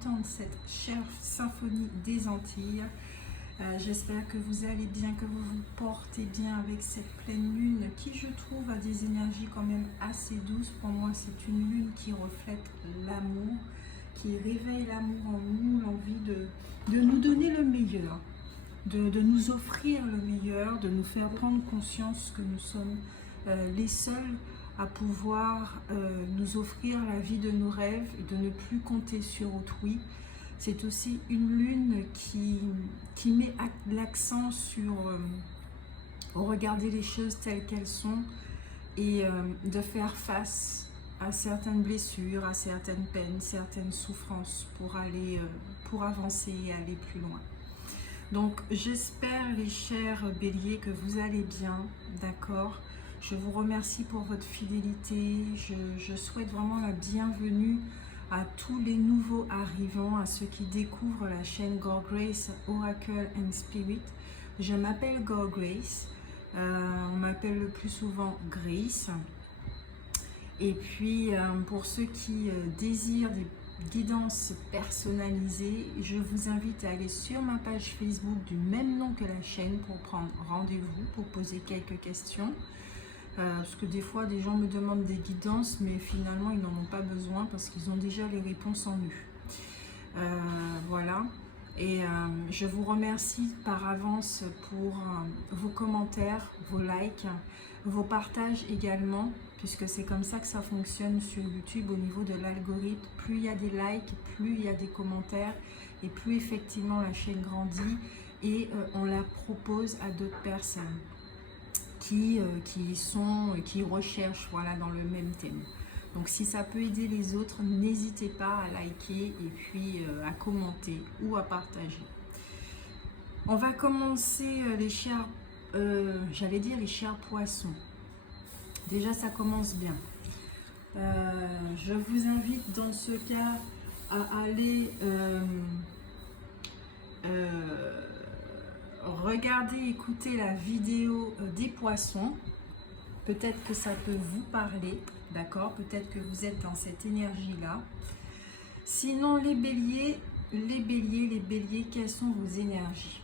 entendre cette chère symphonie des Antilles. J'espère que vous allez bien, que vous vous portez bien avec cette pleine lune qui, je trouve, a des énergies quand même assez douces. Pour moi, c'est une lune qui reflète l'amour, qui réveille l'amour en nous, l'envie de nous donner le meilleur, de nous offrir le meilleur, de nous faire prendre conscience que nous sommes les seuls à pouvoir nous offrir la vie de nos rêves et de ne plus compter sur autrui. C'est aussi une lune qui met l'accent sur regarder les choses telles qu'elles sont et de faire face à certaines blessures, à certaines peines, certaines souffrances pour avancer et aller plus loin. Donc j'espère, les chers béliers, que vous allez bien, d'accord? Je vous remercie pour votre fidélité. Je souhaite vraiment la bienvenue à tous les nouveaux arrivants, à ceux qui découvrent la chaîne Gore Grace Oracle and Spirit. Je m'appelle Gore Grace, on m'appelle le plus souvent Grace. Et puis pour ceux qui désirent des guidances personnalisées, je vous invite à aller sur ma page Facebook du même nom que la chaîne pour prendre rendez-vous, pour poser quelques questions. Parce que des fois, des gens me demandent des guidances, mais finalement, ils n'en ont pas besoin parce qu'ils ont déjà les réponses en eux. Voilà. Et je vous remercie par avance pour vos commentaires, vos likes, vos partages également, puisque c'est comme ça que ça fonctionne sur YouTube au niveau de l'algorithme. Plus il y a des likes, plus il y a des commentaires, et plus effectivement la chaîne grandit et on la propose à d'autres personnes qui recherchent, voilà, dans le même thème. Donc si ça peut aider les autres, n'hésitez pas à liker et puis à commenter ou à partager. On va commencer les chers, j'allais dire les chers poissons. Déjà ça commence bien. Je vous invite dans ce cas à aller regardez, écoutez la vidéo des poissons. Peut-être que ça peut vous parler, d'accord? Peut-être que vous êtes dans cette énergie-là. Sinon, les béliers, quelles sont vos énergies?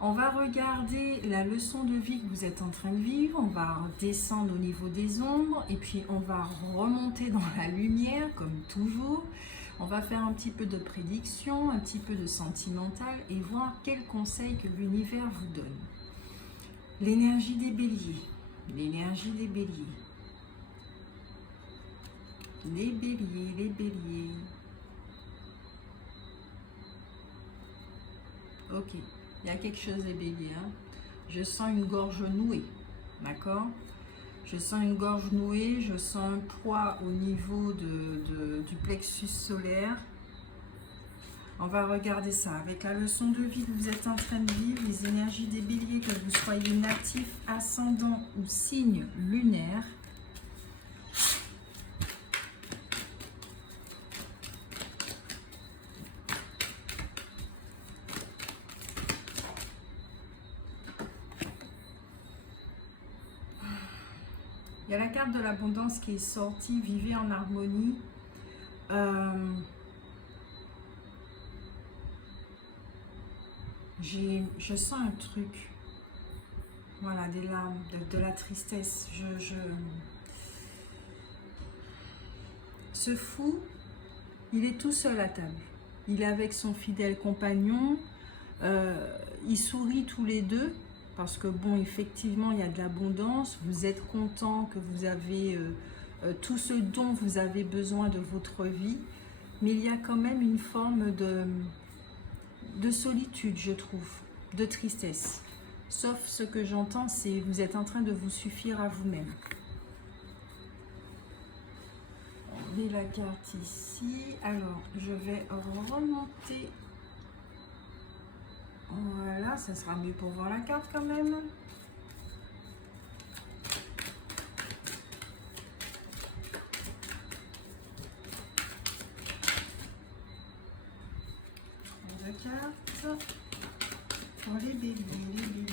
On va regarder la leçon de vie que vous êtes en train de vivre. On va descendre au niveau des ombres et puis on va remonter dans la lumière, comme toujours. On va faire un petit peu de prédiction, un petit peu de sentimental et voir quels conseils que l'univers vous donne. L'énergie des béliers. L'énergie des béliers. Les béliers. Ok, il y a quelque chose des béliers. Hein. Je sens une gorge nouée, d'accord? Je sens une gorge nouée, je sens un poids au niveau du plexus solaire. On va regarder ça avec la leçon de vie que vous êtes en train de vivre, les énergies des béliers, que vous soyez natif, ascendant ou signe lunaire. Il y a la carte de l'abondance qui est sortie, vivez en harmonie. Je sens un truc, voilà, des larmes, de la tristesse. Ce fou, il est tout seul à table. Il est avec son fidèle compagnon. Ils sourient tous les deux. Parce que bon, effectivement, il y a de l'abondance, vous êtes content que vous avez tout ce dont vous avez besoin de votre vie, mais il y a quand même une forme de solitude, je trouve, de tristesse. Sauf ce que j'entends, c'est que vous êtes en train de vous suffire à vous-même. On met la carte ici. Alors, je vais remonter. Voilà, ça sera mieux pour voir la carte quand même. Deux cartes pour les béliers, les béliers.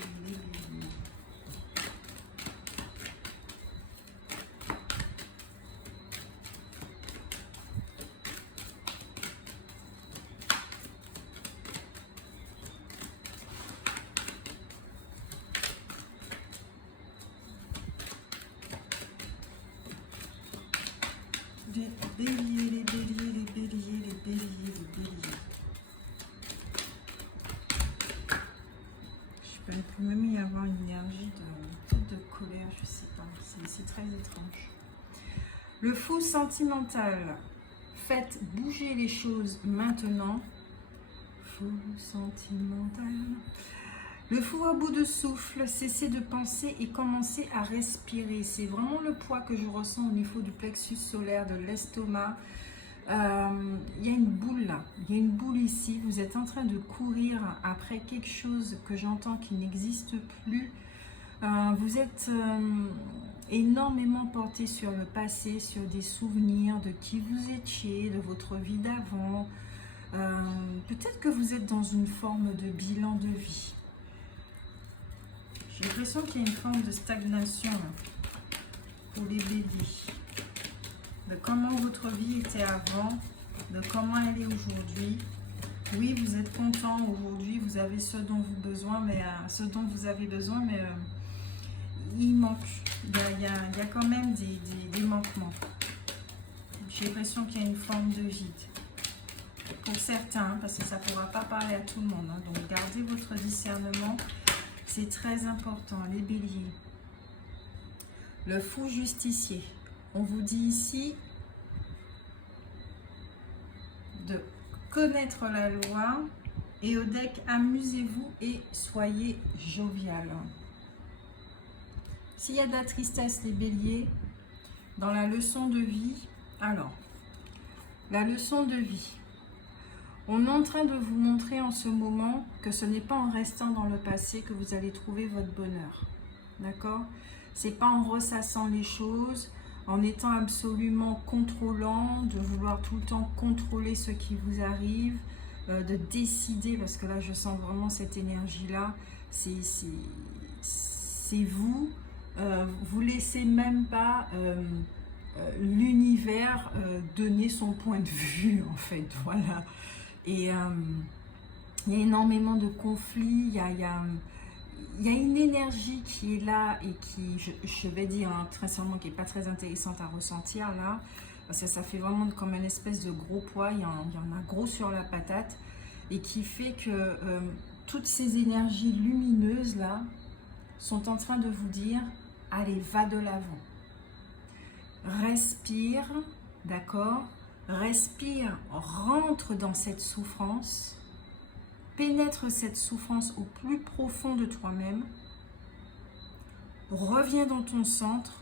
peut même y avoir une énergie de colère, je sais pas. C'est très étrange. Le fou sentimental. Faites bouger les choses maintenant. Fou sentimental. Le fou à bout de souffle, cessez de penser et commencez à respirer. C'est vraiment le poids que je ressens au niveau du plexus solaire, de l'estomac. Il y a une boule là, il y a une boule ici. Vous êtes en train de courir après quelque chose que j'entends qui n'existe plus. Vous êtes énormément porté sur le passé, sur des souvenirs de qui vous étiez, de votre vie d'avant. Peut-être que vous êtes dans une forme de bilan de vie. J'ai l'impression qu'il y a une forme de stagnation là, pour les béliers. De comment votre vie était avant, de comment elle est aujourd'hui. Oui, vous êtes content aujourd'hui, vous avez ce dont vous avez besoin, mais il manque. Il y a quand même des manquements. J'ai l'impression qu'il y a une forme de vide. Pour certains, parce que ça ne pourra pas parler à tout le monde. Hein. Donc gardez votre discernement, c'est très important. Les béliers. Le fou justicier. On vous dit ici de connaître la loi et au deck, amusez-vous et soyez jovial. S'il y a de la tristesse, les béliers, dans la leçon de vie, alors, la leçon de vie, on est en train de vous montrer en ce moment que ce n'est pas en restant dans le passé que vous allez trouver votre bonheur. D'accord? C'est pas en ressassant les choses, en étant absolument contrôlant, de vouloir tout le temps contrôler ce qui vous arrive, de décider, parce que là je sens vraiment cette énergie-là, c'est vous, vous laissez même pas l'univers donner son point de vue en fait, voilà. Et il y a énormément de conflits, il y a une énergie qui est là et qui, je vais dire hein, très sincèrement, qui n'est pas très intéressante à ressentir là, parce que ça fait vraiment comme une espèce de gros poids, il y en a gros sur la patate, et qui fait que toutes ces énergies lumineuses là sont en train de vous dire, allez, va de l'avant. Respire, d'accord? Respire, rentre dans cette souffrance. Pénètre cette souffrance au plus profond de toi-même, reviens dans ton centre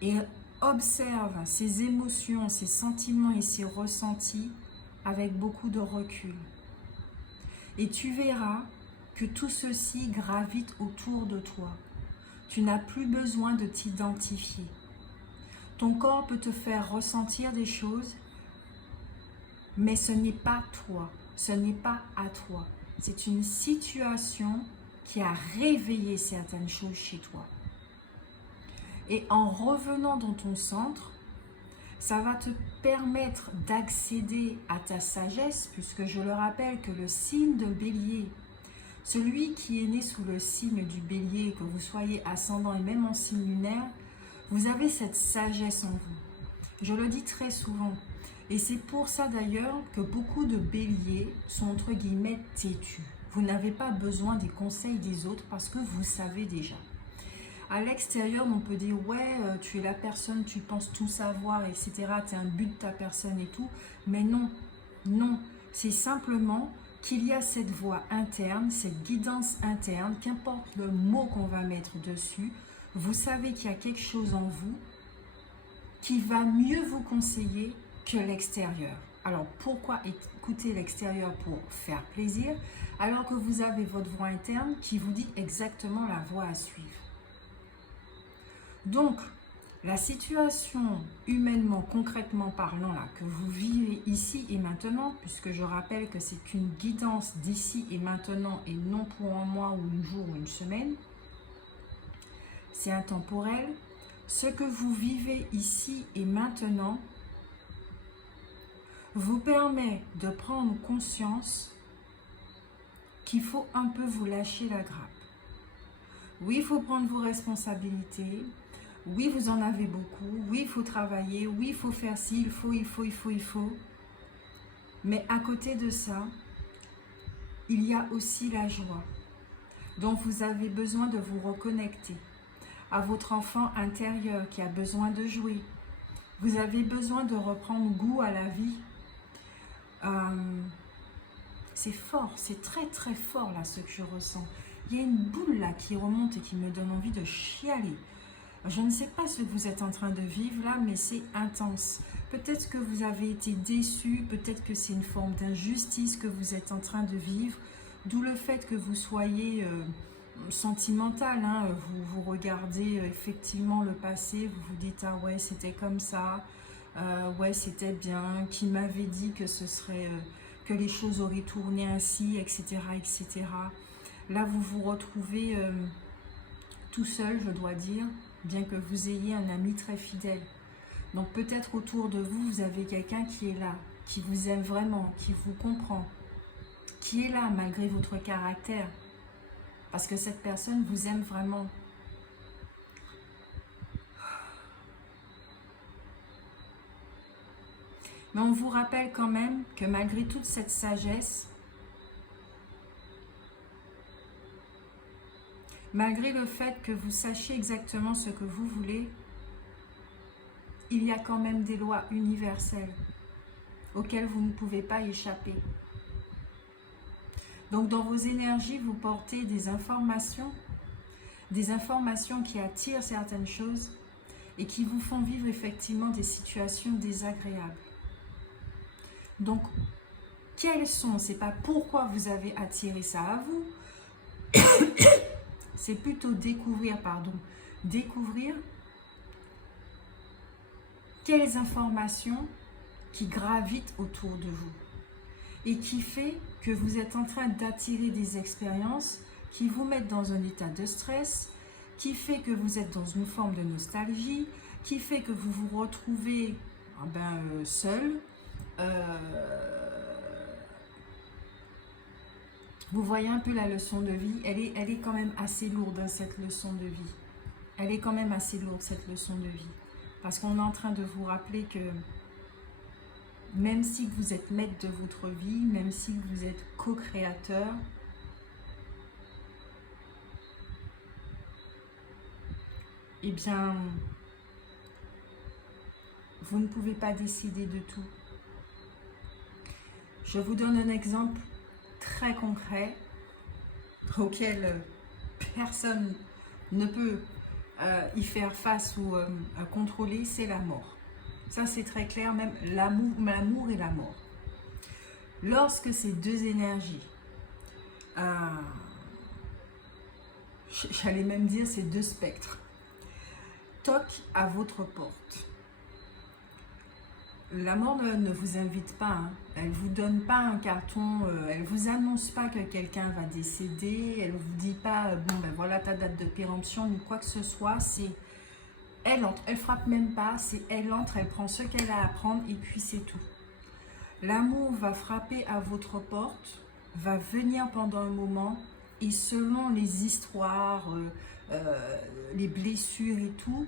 et observe ces émotions, ces sentiments et ces ressentis avec beaucoup de recul. Et tu verras que tout ceci gravite autour de toi. Tu n'as plus besoin de t'identifier. Ton corps peut te faire ressentir des choses, mais ce n'est pas toi, ce n'est pas à toi. C'est une situation qui a réveillé certaines choses chez toi. Et en revenant dans ton centre, ça va te permettre d'accéder à ta sagesse, puisque je le rappelle que le signe de Bélier, celui qui est né sous le signe du Bélier, que vous soyez ascendant et même en signe lunaire, vous avez cette sagesse en vous. Je le dis très souvent. Et c'est pour ça d'ailleurs que beaucoup de béliers sont entre guillemets têtus. Vous n'avez pas besoin des conseils des autres parce que vous savez déjà. À l'extérieur, on peut dire ouais, tu es la personne, tu penses tout savoir, etc. Tu es un but de ta personne et tout. Mais non, non. C'est simplement qu'il y a cette voix interne, cette guidance interne, qu'importe le mot qu'on va mettre dessus, vous savez qu'il y a quelque chose en vous qui va mieux vous conseiller que l'extérieur. Alors pourquoi écouter l'extérieur pour faire plaisir alors que vous avez votre voix interne qui vous dit exactement la voie à suivre? Donc la situation humainement, concrètement parlant là, que vous vivez ici et maintenant, puisque je rappelle que c'est une guidance d'ici et maintenant et non pour un mois ou un jour ou une semaine, c'est intemporel. Ce que vous vivez ici et maintenant vous permet de prendre conscience qu'il faut un peu vous lâcher la grappe. Oui, il faut prendre vos responsabilités. Oui, vous en avez beaucoup. Oui, il faut travailler. Oui, il faut faire ci, il faut. Mais à côté de ça, il y a aussi la joie. Donc vous avez besoin de vous reconnecter à votre enfant intérieur qui a besoin de jouer. Vous avez besoin de reprendre goût à la vie. C'est fort, c'est très très fort là ce que je ressens. Il y a une boule là qui remonte et qui me donne envie de chialer. Je ne sais pas ce que vous êtes en train de vivre là, mais c'est intense. Peut-être que vous avez été déçu, peut-être que c'est une forme d'injustice que vous êtes en train de vivre. D'où le fait que vous soyez sentimental. Hein. Vous regardez effectivement le passé, vous vous dites « Ah ouais, c'était comme ça. Ouais, c'était bien. Qui m'avait dit que ce serait... que les choses auraient tourné ainsi, etc. etc. » Là, vous vous retrouvez tout seul, je dois dire, bien que vous ayez un ami très fidèle. Donc peut-être autour de vous, vous avez quelqu'un qui est là, qui vous aime vraiment, qui vous comprend, qui est là malgré votre caractère. Parce que cette personne vous aime vraiment. Mais on vous rappelle quand même que malgré toute cette sagesse, malgré le fait que vous sachiez exactement ce que vous voulez, il y a quand même des lois universelles auxquelles vous ne pouvez pas échapper. Donc dans vos énergies, vous portez des informations qui attirent certaines choses et qui vous font vivre effectivement des situations désagréables. Donc, quelles sont, c'est pas pourquoi vous avez attiré ça à vous, c'est plutôt découvrir quelles informations qui gravitent autour de vous et qui fait que vous êtes en train d'attirer des expériences qui vous mettent dans un état de stress, qui fait que vous êtes dans une forme de nostalgie, qui fait que vous vous retrouvez seul. Vous voyez un peu la leçon de vie, elle est quand même assez lourde, hein, cette leçon de vie. Elle est quand même assez lourde, cette leçon de vie. Parce qu'on est en train de vous rappeler que même si vous êtes maître de votre vie, même si vous êtes co-créateur, eh bien, vous ne pouvez pas décider de tout. Je vous donne un exemple très concret auquel personne ne peut y faire face ou contrôler, c'est la mort. Ça c'est très clair, même l'amour et la mort. Lorsque ces deux énergies, j'allais même dire ces deux spectres, toquent à votre porte, la mort ne vous invite pas, hein. Elle ne vous donne pas un carton, elle ne vous annonce pas que quelqu'un va décéder, elle ne vous dit pas, bon ben voilà ta date de péremption ou quoi que ce soit, c'est elle entre, elle frappe même pas, c'est elle entre, elle prend ce qu'elle a à prendre et puis c'est tout. L'amour va frapper à votre porte, va venir pendant un moment et selon les histoires, les blessures et tout,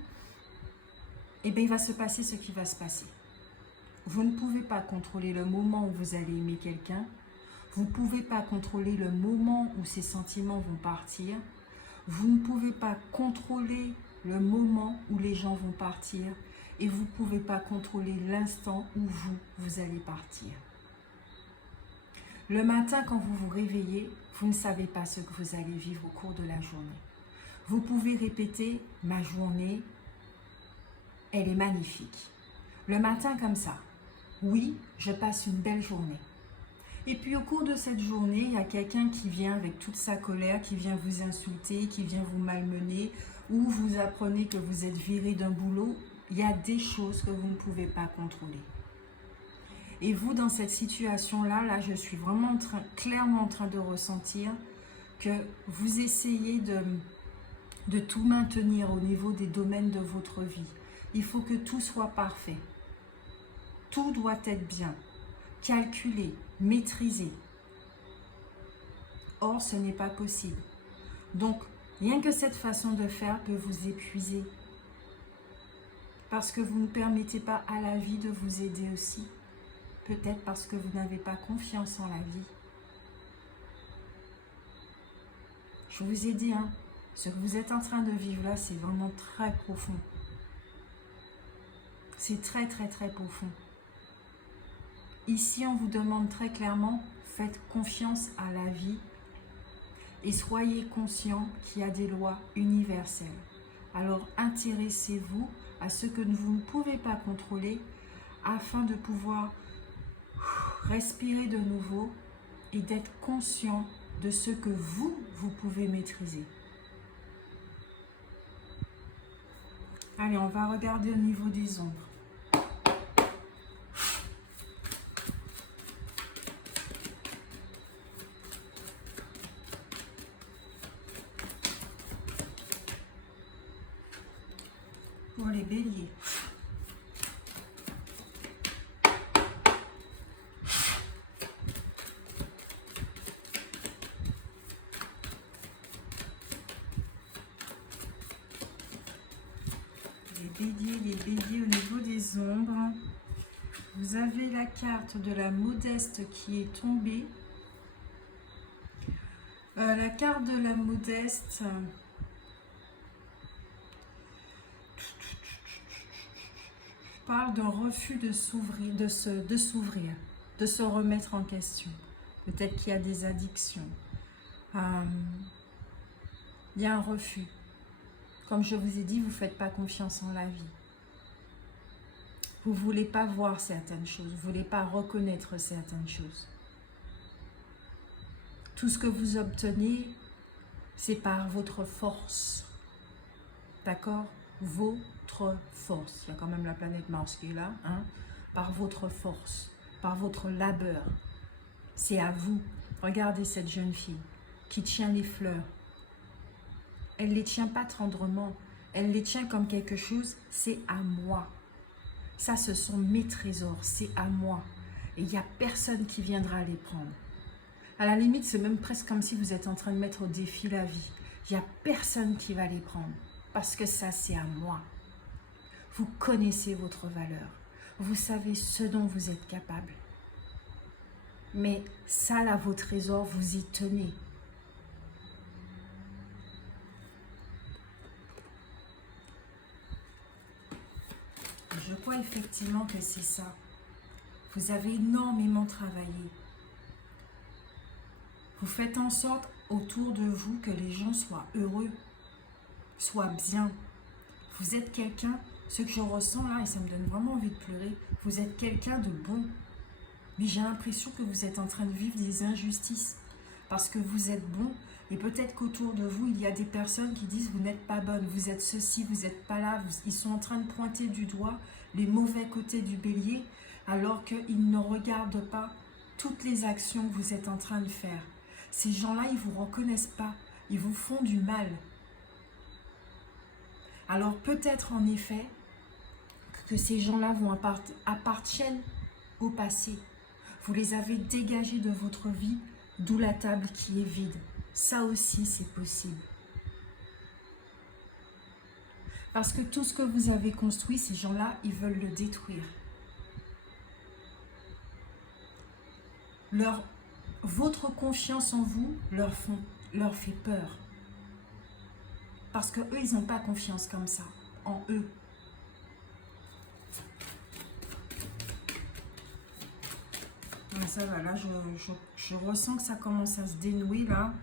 eh bien il va se passer ce qui va se passer. Vous ne pouvez pas contrôler le moment où vous allez aimer quelqu'un. Vous ne pouvez pas contrôler le moment où ces sentiments vont partir. Vous ne pouvez pas contrôler le moment où les gens vont partir. Et vous ne pouvez pas contrôler l'instant où vous allez partir. Le matin, quand vous vous réveillez, vous ne savez pas ce que vous allez vivre au cours de la journée. Vous pouvez répéter « ma journée, elle est magnifique ». Le matin comme ça. Oui, je passe une belle journée. Et puis au cours de cette journée, il y a quelqu'un qui vient avec toute sa colère, qui vient vous insulter, qui vient vous malmener, ou vous apprenez que vous êtes viré d'un boulot. Il y a des choses que vous ne pouvez pas contrôler. Et vous, dans cette situation-là, là, je suis vraiment clairement en train de ressentir que vous essayez de tout maintenir au niveau des domaines de votre vie. Il faut que tout soit parfait. Tout doit être bien, calculé, maîtrisé. Or, ce n'est pas possible. Donc, rien que cette façon de faire peut vous épuiser. Parce que vous ne permettez pas à la vie de vous aider aussi. Peut-être parce que vous n'avez pas confiance en la vie. Je vous ai dit, hein, ce que vous êtes en train de vivre là, c'est vraiment très profond. C'est très, très, très profond. Ici, on vous demande très clairement, faites confiance à la vie et soyez conscient qu'il y a des lois universelles. Alors, intéressez-vous à ce que vous ne pouvez pas contrôler afin de pouvoir respirer de nouveau et d'être conscient de ce que vous pouvez maîtriser. Allez, on va regarder au niveau des ombres. Pour les béliers. Les béliers au niveau des ombres. Vous avez la carte de la modeste qui est tombée. La carte de la modeste parle d'un refus de s'ouvrir, de se remettre en question. Peut-être qu'il y a des addictions. Il y a un refus. Comme je vous ai dit, vous ne faites pas confiance en la vie. Vous ne voulez pas voir certaines choses. Vous ne voulez pas reconnaître certaines choses. Tout ce que vous obtenez, c'est par votre force. D'accord? Votre force. Il y a quand même la planète Mars qui est là. Hein? Par votre force. Par votre labeur. C'est à vous. Regardez cette jeune fille qui tient les fleurs. Elle ne les tient pas tendrement. Elle les tient comme quelque chose. C'est à moi. Ça, ce sont mes trésors. C'est à moi. Et il n'y a personne qui viendra les prendre. À la limite, c'est même presque comme si vous êtes en train de mettre au défi la vie. Il n'y a personne qui va les prendre. Parce que ça, c'est à moi. Vous connaissez votre valeur. Vous savez ce dont vous êtes capable. Mais ça, là, vos trésors, vous y tenez. Je crois effectivement que c'est ça. Vous avez énormément travaillé. Vous faites en sorte autour de vous que les gens soient heureux, soient bien. Vous êtes quelqu'un, ce que je ressens là, et ça me donne vraiment envie de pleurer, vous êtes quelqu'un de bon. Mais j'ai l'impression que vous êtes en train de vivre des injustices. Parce que vous êtes bon, et peut-être qu'autour de vous, il y a des personnes qui disent vous n'êtes pas bonne, vous êtes ceci, vous n'êtes pas là. Ils sont en train de pointer du doigt les mauvais côtés du bélier, alors qu'ils ne regardent pas toutes les actions que vous êtes en train de faire. Ces gens-là, ils ne vous reconnaissent pas, ils vous font du mal. Alors peut-être en effet que ces gens-là appartiennent au passé. Vous les avez dégagés de votre vie, d'où la table qui est vide. Ça aussi, c'est possible. Parce que tout ce que vous avez construit, ces gens-là, ils veulent le détruire. Votre confiance en vous leur fait peur. Parce que eux, ils n'ont pas confiance comme ça, en eux. Ça va, là, je ressens que ça commence à se dénouer, là.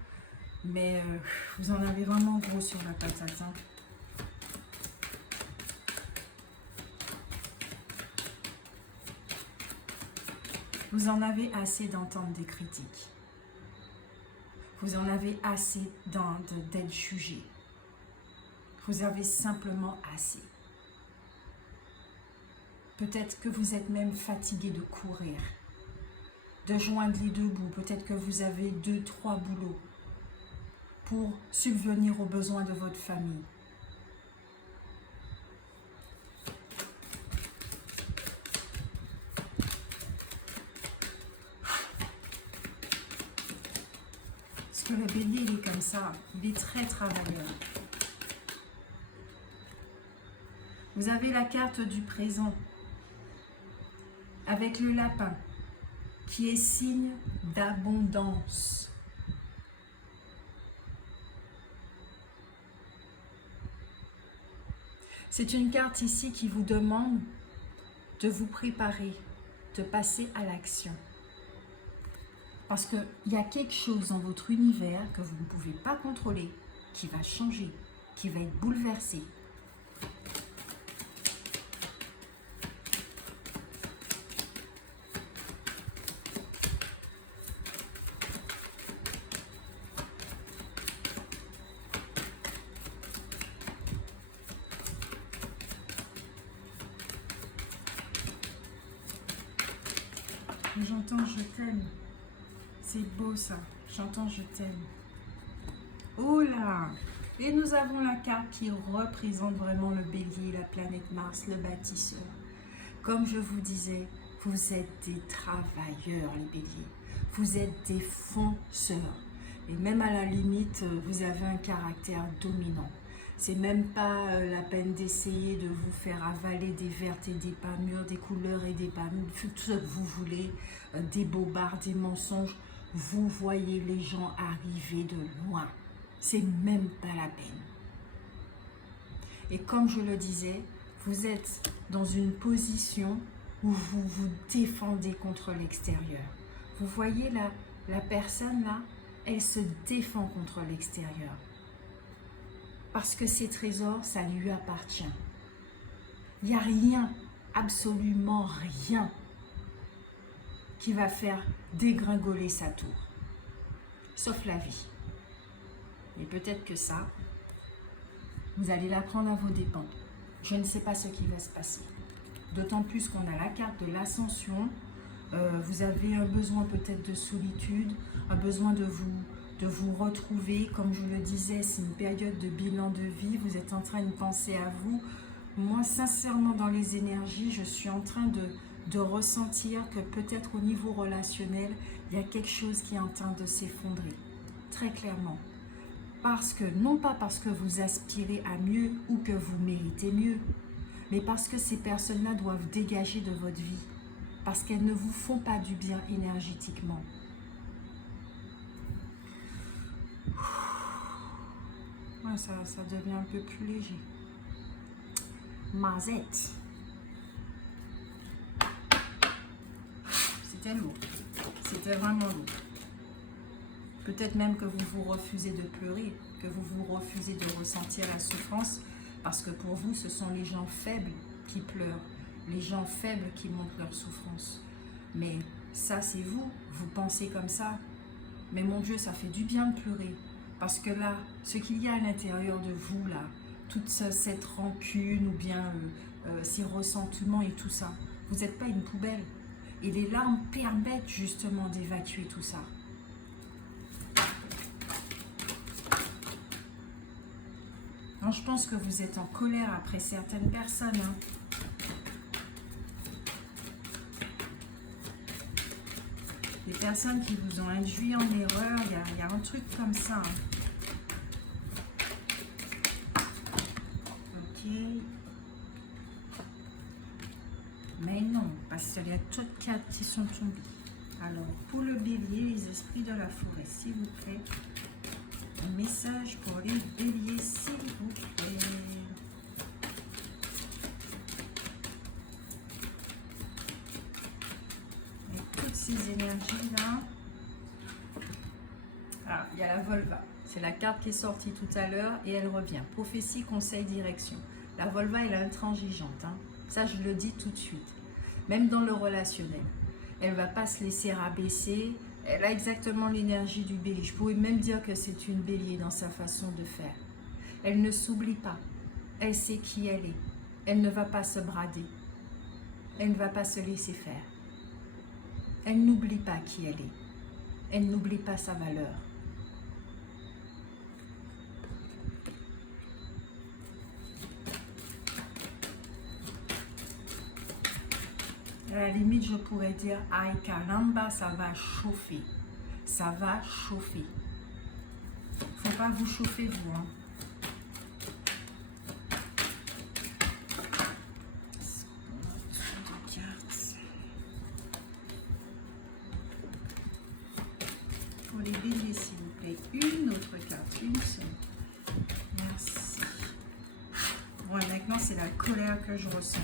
Mais vous en avez vraiment gros sur la patate. Hein. Vous en avez assez d'entendre des critiques. Vous en avez assez d'être jugé. Vous avez simplement assez. Peut-être que vous êtes même fatigué de courir, de joindre les deux bouts. Peut-être que vous avez 2, 3 boulots pour subvenir aux besoins de votre famille. Parce que le bélier, il est comme ça. Il est très travailleur. Vous avez la carte du présent avec le lapin qui est signe d'abondance. C'est une carte ici qui vous demande de vous préparer, de passer à l'action. Parce qu'il y a quelque chose dans votre univers que vous ne pouvez pas contrôler, qui va changer, qui va être bouleversé. J'entends je t'aime. C'est beau ça. J'entends je t'aime. Oh là! Et nous avons la carte qui représente vraiment le bélier, la planète Mars, le bâtisseur. Comme je vous disais, vous êtes des travailleurs, les béliers. Vous êtes des fonceurs. Et même à la limite, vous avez un caractère dominant. C'est même pas la peine d'essayer de vous faire avaler des vertes et des pas mûres, des couleurs et des pas mûres, tout ce que vous voulez, des bobards, des mensonges. Vous voyez les gens arriver de loin. C'est même pas la peine. Et comme je le disais, vous êtes dans une position où vous vous défendez contre l'extérieur. Vous voyez la personne là, elle se défend contre l'extérieur. Parce que ces trésors, ça lui appartient. Il n'y a rien, absolument rien, qui va faire dégringoler sa tour. Sauf la vie. Et peut-être que ça, vous allez l'apprendre à vos dépens. Je ne sais pas ce qui va se passer. D'autant plus qu'on a la carte de l'ascension. Vous avez un besoin peut-être de solitude, un besoin de vous retrouver. Comme je le disais, c'est une période de bilan de vie. Vous êtes en train de penser à vous. Moi, sincèrement, dans les énergies, je suis en train de ressentir que peut-être au niveau relationnel, il y a quelque chose qui est en train de s'effondrer. Très clairement. Parce que, non pas parce que vous aspirez à mieux ou que vous méritez mieux, mais parce que ces personnes-là doivent dégager de votre vie. Parce qu'elles ne vous font pas du bien énergétiquement. Ouais, ça devient un peu plus léger. Mazette. C'était lourd. C'était vraiment lourd. Peut-être même que vous vous refusez de pleurer, que vous vous refusez de ressentir la souffrance, parce que pour vous, ce sont les gens faibles qui pleurent, les gens faibles qui montrent leur souffrance. Mais ça, c'est vous, vous pensez comme ça. Mais mon Dieu, ça fait du bien de pleurer, parce que là, ce qu'il y a à l'intérieur de vous, là, toute cette rancune ou bien ces ressentiments et tout ça, vous n'êtes pas une poubelle. Et les larmes permettent justement d'évacuer tout ça. Non, je pense que vous êtes en colère après certaines personnes. Hein. Des personnes qui vous ont induit en erreur, il y a un truc comme ça. Hein. Ok. Mais non, parce qu'il y a toutes cartes qui sont tombées. Alors, pour le bélier, les esprits de la forêt, s'il vous plaît. Un message pour les béliers, s'il vous plaît. Et toutes ces énergies-là. Ah, il y a la Volva. C'est la carte qui est sortie tout à l'heure et elle revient. Prophétie, conseil, direction. La Volva, elle est intransigeante. Hein. Ça, je le dis tout de suite. Même dans le relationnel. Elle ne va pas se laisser rabaisser. Elle a exactement l'énergie du bélier. Je pourrais même dire que c'est une bélier dans sa façon de faire. Elle ne s'oublie pas. Elle sait qui elle est. Elle ne va pas se brader. Elle ne va pas se laisser faire. Elle n'oublie pas qui elle est. Elle n'oublie pas sa valeur. À la limite, je pourrais dire, aïe caramba, ça va chauffer. Ça va chauffer. Faut pas vous chauffer, vous. Hein. Pour les béliers, s'il vous plaît. Une autre carte, une seule. Merci. Bon, maintenant, c'est la colère que je ressens.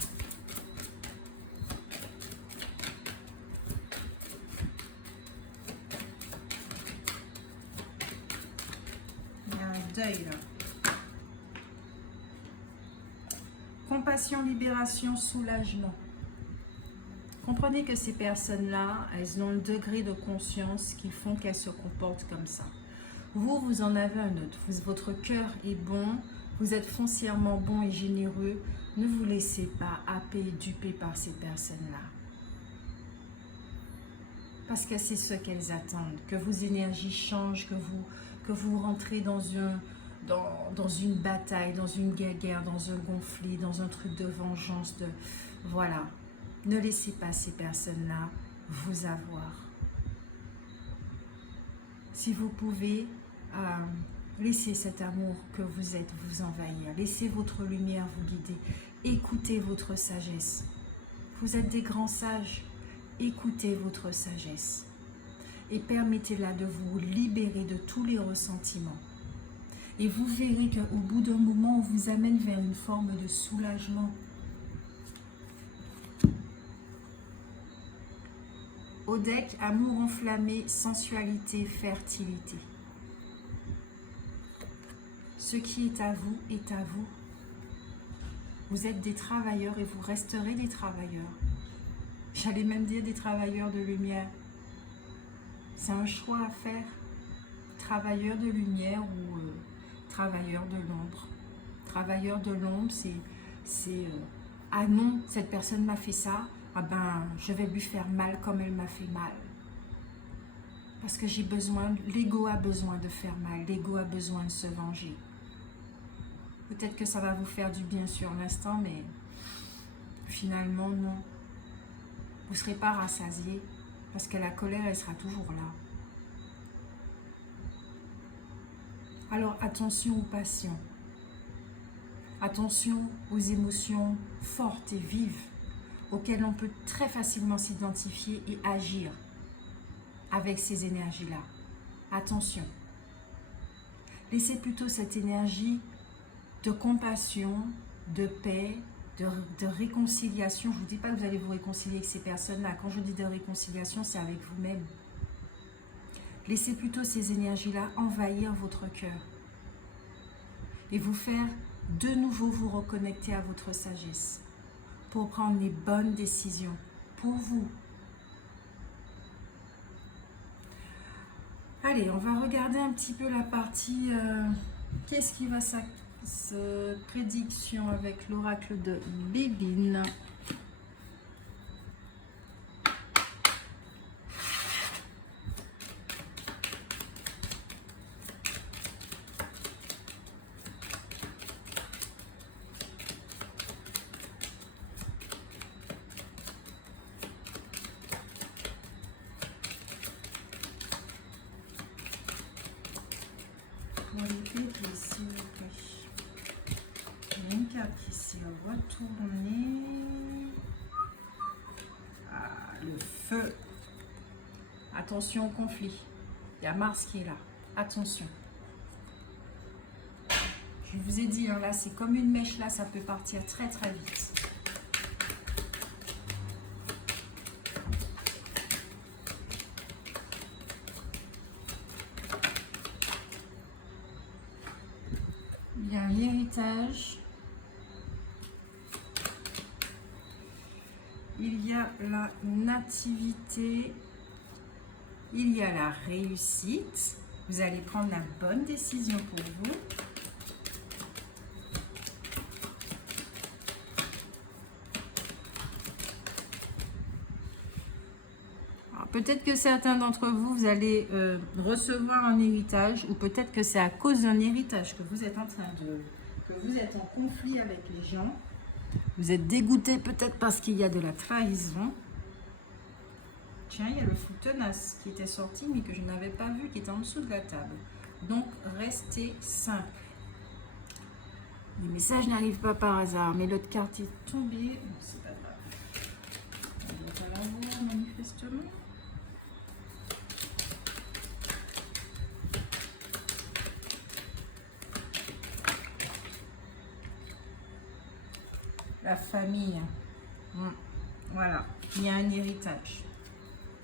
Il y a un deuil là. Compassion, libération, soulagement. Comprenez que ces personnes-là, elles ont un degré de conscience qui font qu'elles se comportent comme ça. Vous, vous en avez un autre. Votre cœur est bon, vous êtes foncièrement bon et généreux. Ne vous laissez pas happer et duper par ces personnes-là. Parce que c'est ce qu'elles attendent, que vos énergies changent, que vous rentrez dans une bataille, dans une guerre, dans un conflit, dans un truc de vengeance. Voilà. Ne laissez pas ces personnes-là vous avoir. Si vous pouvez, laissez cet amour que vous êtes vous envahir. Laissez votre lumière vous guider. Écoutez votre sagesse. Vous êtes des grands sages. Écoutez votre sagesse. Et permettez-la de vous libérer de tous les ressentiments. Et vous verrez qu'au bout d'un moment, on vous amène vers une forme de soulagement. Au deck, amour enflammé, sensualité, fertilité. Ce qui est à vous est à vous. Vous êtes des travailleurs et vous resterez des travailleurs. J'allais même dire des travailleurs de lumière. C'est un choix à faire. Travailleurs de lumière ou travailleurs de l'ombre. Travailleurs de l'ombre, c'est ah non, cette personne m'a fait ça. Ah ben, je vais lui faire mal comme elle m'a fait mal. Parce que j'ai besoin, l'ego a besoin de faire mal, l'ego a besoin de se venger. Peut-être que ça va vous faire du bien sur l'instant, mais finalement, non. Vous ne serez pas rassasié, parce que la colère, elle sera toujours là. Alors, attention aux passions. Attention aux émotions fortes et vives, auxquelles on peut très facilement s'identifier et agir avec ces énergies-là. Attention. Laissez plutôt cette énergie de compassion, de paix, de réconciliation. Je ne vous dis pas que vous allez vous réconcilier avec ces personnes-là. Quand je dis de réconciliation, c'est avec vous-même. Laissez plutôt ces énergies-là envahir votre cœur et vous faire de nouveau vous reconnecter à votre sagesse pour prendre les bonnes décisions pour vous. Allez, on va regarder un petit peu la partie qu'est-ce qui va se prédiction avec l'oracle de Bébine. Une carte ici, on va tourner. Ah, le feu. Attention au conflit. Il y a Mars qui est là. Attention. Je vous ai dit, hein, là, c'est comme une mèche, là, ça peut partir très très vite. Il y a un héritage. Il y a la nativité. Il y a la réussite. Vous allez prendre la bonne décision pour vous. Peut-être que certains d'entre vous, vous allez recevoir un héritage, ou peut-être que c'est à cause d'un héritage que vous êtes en train que vous êtes en conflit avec les gens. Vous êtes dégoûté peut-être parce qu'il y a de la trahison. Tiens, il y a le fou tenace qui était sorti, mais que je n'avais pas vu, qui était en dessous de la table. Donc, restez simple. Les messages n'arrivent pas par hasard, mais l'autre carte est tombée. C'est pas grave. On doit pas l'avoir manifestement. la famille. Voilà, il y a un héritage.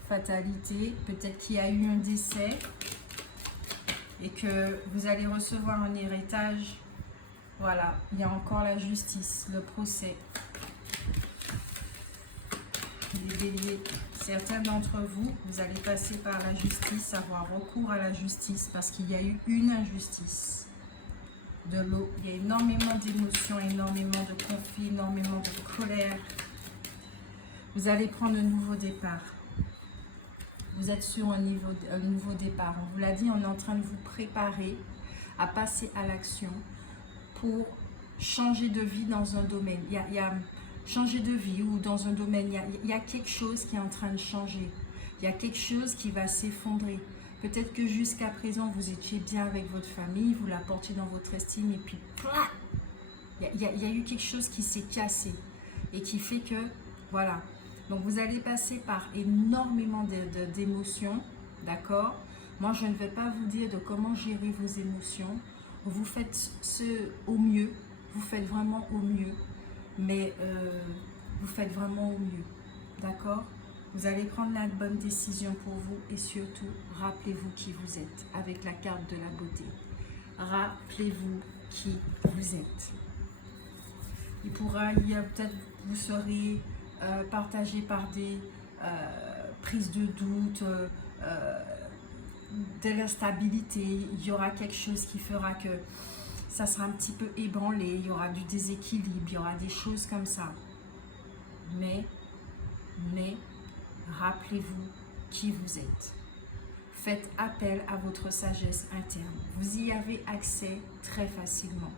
Fatalité, peut-être qu'il y a eu un décès et que vous allez recevoir un héritage. Voilà, il y a encore la justice, le procès. Les béliers, certains d'entre vous, vous allez passer par la justice, avoir recours à la justice parce qu'il y a eu une injustice. De l'eau, il y a énormément d'émotions, énormément de conflits, énormément de colère. Vous allez prendre un nouveau départ. Vous êtes sur un nouveau départ. On vous l'a dit, on est en train de vous préparer à passer à l'action pour changer de vie dans un domaine. Il y a changer de vie ou dans un domaine, il y a quelque chose qui est en train de changer. Il y a quelque chose qui va s'effondrer. Peut-être que jusqu'à présent, vous étiez bien avec votre famille, vous la portiez dans votre estime et puis, il y a eu quelque chose qui s'est cassé et qui fait que, voilà. Donc, vous allez passer par énormément d'émotions, d'accord? Moi, je ne vais pas vous dire de comment gérer vos émotions. Vous faites ce au mieux, vous faites vraiment au mieux, mais vous faites vraiment au mieux, d'accord? Vous allez prendre la bonne décision pour vous et surtout, rappelez-vous qui vous êtes avec la carte de la beauté. Rappelez-vous qui vous êtes. Il y a peut-être, vous serez partagé par des prises de doute, de l'instabilité. Il y aura quelque chose qui fera que ça sera un petit peu ébranlé, il y aura du déséquilibre, il y aura des choses comme ça. Mais rappelez-vous qui vous êtes. Faites appel à votre sagesse interne. Vous y avez accès très facilement.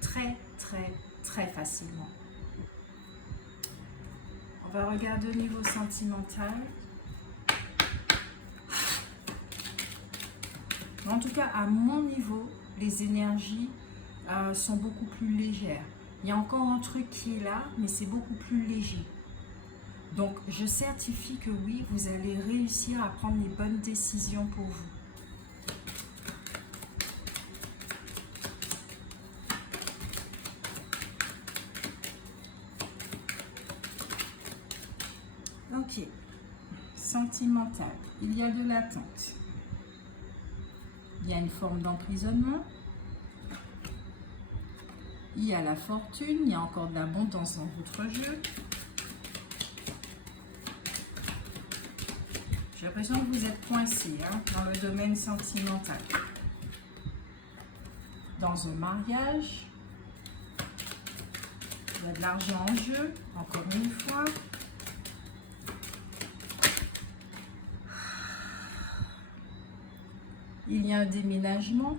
Très facilement. On va regarder au niveau sentimental. En tout cas, à mon niveau, les énergies sont beaucoup plus légères. Il y a encore un truc qui est là, mais c'est beaucoup plus léger. Donc, je certifie que oui, vous allez réussir à prendre les bonnes décisions pour vous. Ok. Sentimental. Il y a de l'attente. Il y a une forme d'emprisonnement. Il y a la fortune. Il y a encore de l'abondance dans votre jeu. J'ai l'impression que vous êtes coincé dans le domaine sentimental. Dans un mariage. Il y a de l'argent en jeu, encore une fois. Il y a un déménagement.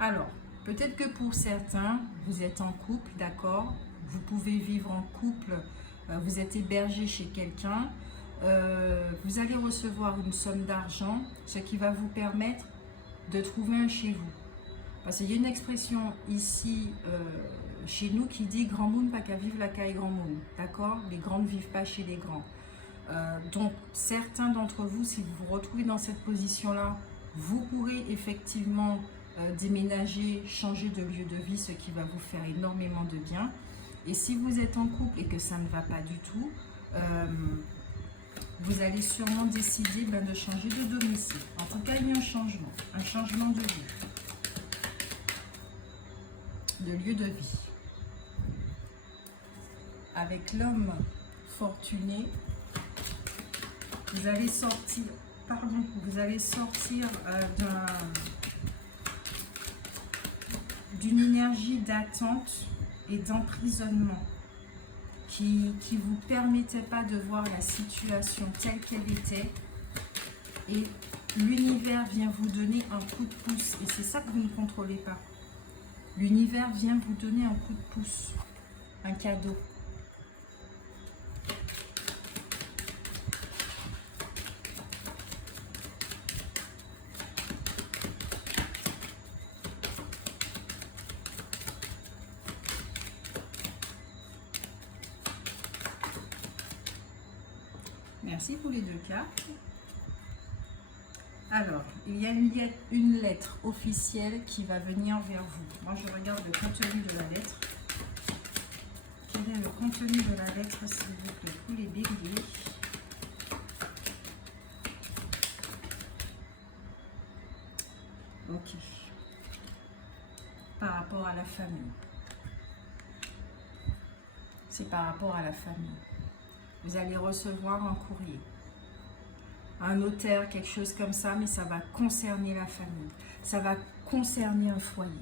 Alors, peut-être que pour certains, vous êtes en couple, d'accord? Vous pouvez vivre en couple, vous êtes hébergé chez quelqu'un. Vous allez recevoir une somme d'argent, ce qui va vous permettre de trouver un chez vous. Parce qu'il y a une expression ici, chez nous, qui dit « grand monde, pas qu'à vivre la caille grand monde ». D'accord? Les grands ne vivent pas chez les grands. Donc, certains d'entre vous, si vous vous retrouvez dans cette position-là, vous pourrez effectivement déménager, changer de lieu de vie, ce qui va vous faire énormément de bien. Et si vous êtes en couple et que ça ne va pas du tout, vous allez sûrement décider de changer de domicile. En tout cas, il y a un changement de vie, de lieu de vie. Avec l'homme fortuné, vous allez sortir, d'une énergie d'attente et d'emprisonnement qui ne vous permettait pas de voir la situation telle qu'elle était. Et l'univers vient vous donner un coup de pouce. Et c'est ça que vous ne contrôlez pas. L'univers vient vous donner un coup de pouce, un cadeau. Merci pour les deux cartes. Alors, il y a une lettre officielle qui va venir vers vous. Moi, je regarde le contenu de la lettre. Quel est le contenu de la lettre, s'il vous plaît, pour les béliers? Ok. Par rapport à la famille. C'est par rapport à la famille. Vous allez recevoir un courrier, un notaire, quelque chose comme ça, mais ça va concerner la famille. Ça va concerner un foyer.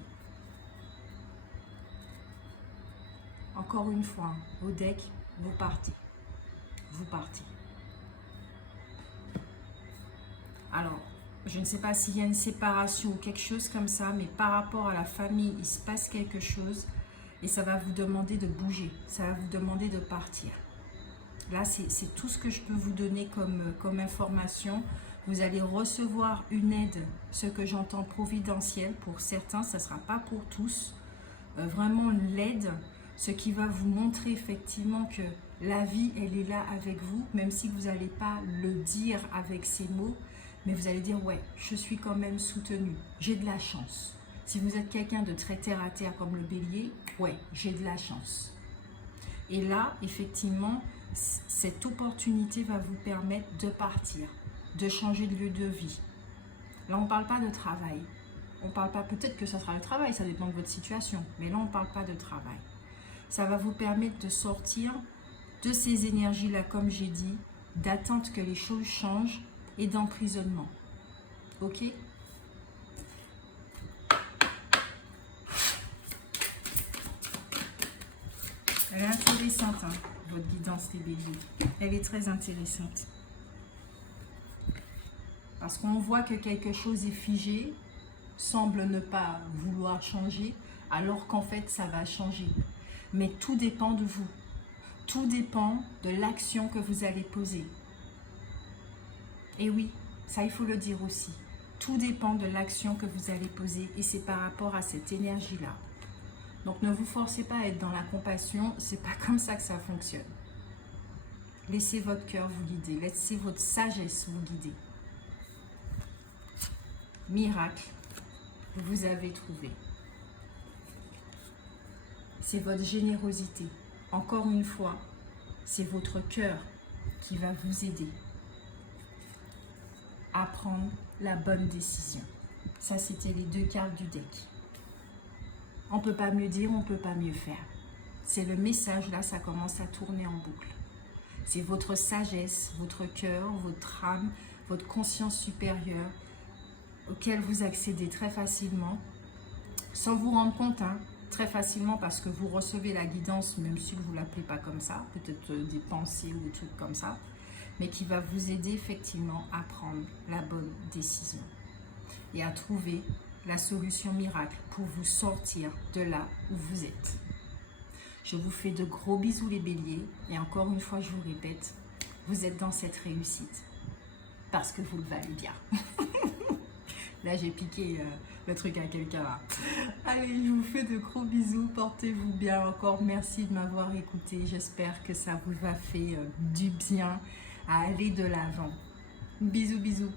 Encore une fois, au deck, vous partez. Vous partez. Alors, je ne sais pas s'il y a une séparation ou quelque chose comme ça, mais par rapport à la famille, il se passe quelque chose et ça va vous demander de bouger. Ça va vous demander de partir. Là, c'est tout ce que je peux vous donner comme information. Vous allez recevoir une aide, ce que j'entends providentielle pour certains, ça ne sera pas pour tous. Vraiment l'aide, ce qui va vous montrer effectivement que la vie, elle est là avec vous, même si vous n'allez pas le dire avec ces mots, mais vous allez dire, ouais, je suis quand même soutenu, j'ai de la chance. Si vous êtes quelqu'un de très terre à terre comme le bélier, ouais, j'ai de la chance. Et là, effectivement, cette opportunité va vous permettre de partir, de changer de lieu de vie. Là, on ne parle pas de travail. On parle pas, peut-être que ça sera le travail, ça dépend de votre situation. Mais là, on ne parle pas de travail. Ça va vous permettre de sortir de ces énergies-là, comme j'ai dit, d'attente que les choses changent et d'emprisonnement. Ok ? Elle est intéressante, hein, votre guidance les béliers. Elle est très intéressante. Parce qu'on voit que quelque chose est figé, semble ne pas vouloir changer, alors qu'en fait, ça va changer. Mais tout dépend de vous. Tout dépend de l'action que vous allez poser. Et oui, ça, il faut le dire aussi. Tout dépend de l'action que vous allez poser et c'est par rapport à cette énergie-là. Donc, ne vous forcez pas à être dans la compassion, c'est pas comme ça que ça fonctionne. Laissez votre cœur vous guider, laissez votre sagesse vous guider. Miracle, vous avez trouvé. C'est votre générosité. Encore une fois, c'est votre cœur qui va vous aider à prendre la bonne décision. Ça, c'était les deux cartes du deck. On ne peut pas mieux dire, on ne peut pas mieux faire. C'est le message, là, ça commence à tourner en boucle. C'est votre sagesse, votre cœur, votre âme, votre conscience supérieure auquel vous accédez très facilement, sans vous rendre compte, hein, très facilement parce que vous recevez la guidance, même si vous ne l'appelez pas comme ça, peut-être des pensées ou des trucs comme ça, mais qui va vous aider effectivement à prendre la bonne décision et à trouver la solution miracle pour vous sortir de là où vous êtes. Je vous fais de gros bisous les béliers et encore une fois je vous répète, vous êtes dans cette réussite parce que vous le valez bien. Là j'ai piqué le truc à quelqu'un là. Allez, je vous fais de gros bisous, portez-vous bien encore, merci de m'avoir écouté, j'espère que ça vous a fait du bien à aller de l'avant. Bisous bisous.